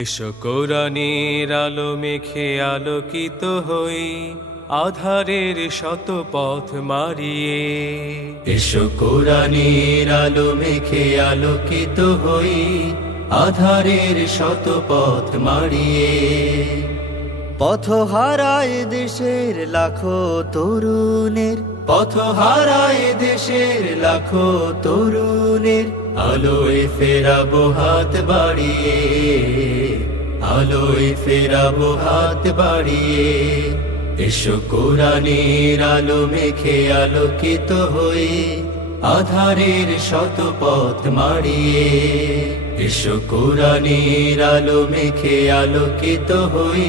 এসো আলো মেখে আলোকিত হই, আধারের শত পথ মারিয়ে। এসো কোরআনের আলো মেখে আলোকিত হই, আধারের শত পথ মারিয়ে। পথ হারায় দেশের লাখো তরুণের। পথ হারায় দেশের লাখো তরুণের। আলোয় ফেরাবো হাত বাড়িয়ে, আলোয় ফেরাবো হাত বাড়িয়ে। এসো কোরআনের আলো মেখে আলোকিত হয়ে, আধারের শত পথ মারিয়ে এসো কোরআনের আলো মেখে আলোকিত হই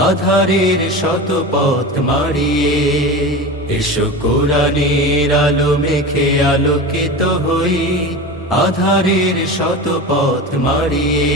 আধারের শত পথ মারিয়ে এসো কোরআনের আলো মেখে আলোকিত হই আধারের শত পথ মারিয়ে